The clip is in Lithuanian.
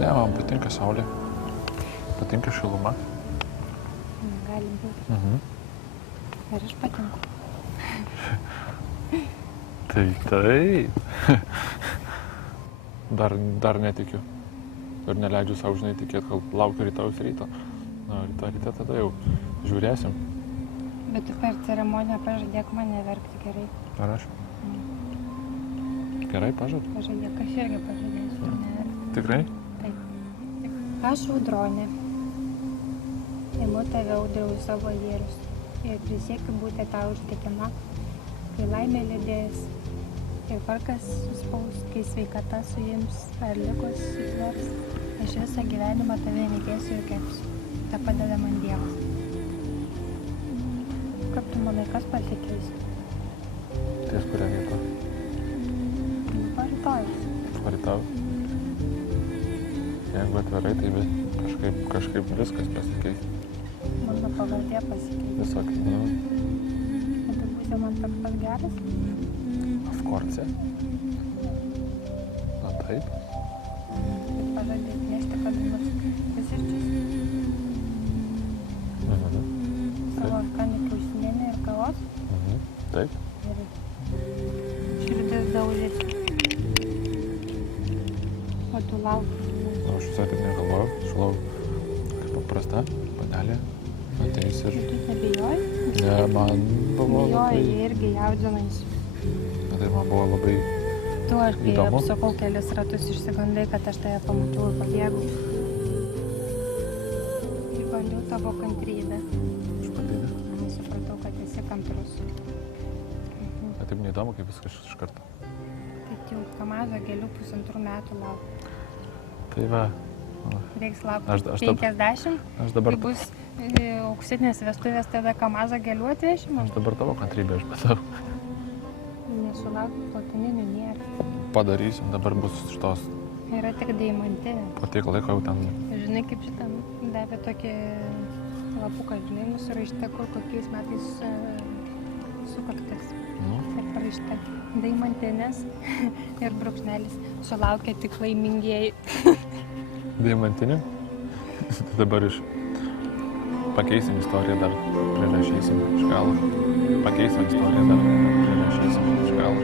Ne, man patinka saulė. Patinka šiluma. Gali būti. Ir aš patinku. Tai. Dar netikiu. Ir neleidžiu savo, žinai, tikėti, kad laukiu rytaus ryto. Na, ryte tada jau žiūrėsim. Bet tu per ceremoniją pažadėk man neverkti, gerai? Ar aš? Gerai, pažadu. Pažadėk, aš irgi pažadėsiu neverkti. Tikrai? Taip. Aš Audronė. Imu tave, Audriau, į savo vyrus ir prisiekiu būti tau ištikima, kai laimė lydės ir vargas suspaus, kai sveikata suims ar ligos sutvers. Aš visą gyvenimą tave mylėsiu ir gerbsiu. Te padeda man Dievas. Kaip tu manai, kas pasikeis? Ties kurią vietą? Rytojus. Rytojus. Jeigu atvirai, tai kažkaip viskas pasikeis. Mano pavardė pasikeis. Visokiai, O tu būsi man toks pat geras? Of course. Na taip. Bet pažadėk nešti kada nors pusryčius. Savo skanį kiaušinienę ir kavos. Taip. Gerai. Širdis daužėsi. O tu lauki. Na, aš visai taip negalvojau. Šalau kaip paprasta, panelė. Ateis ir... Tu nebijoji? Ne, man buvo labai... Bijoji, irgi jaudinais. Na, tai man buvo labai... Tu aš kai Įdomu. apsakau kelis ratus išsigandai, kad aš tave pamačiau ir pabėgau. Išbandžiau tavo kantrybę. Išbandyti. Supratau, kad esi kantrus. Bet taip neįdomu, kaip viskas iš karto. Tai jau Kamazo gėlių 1,5 metų laukiu. Tai va. Reiks Aš laukti dab- 50. Aš dabar, Kai bus auksinės vestuvės, tada Kamazo gėlių atvešimą. aš dabar tavo kantrybę išbandau. Nesulaukti platininių nėra. Padarysim, dabar bus šitos Yra tik deimantinė. po tiek laiko jau ten... Žinai, kaip šitam davė tokį lapuką, žinai, nusirašyta, kokiais metais sukaktis. Nu, Ir parašyta deimantinės ir brūkšnelis sulaukia tik laimingieji. diamantinių. Tai dabar pakeisim istoriją, dar prirašysim iš galo. Pakeisim istoriją, dar prirašysim iš galo.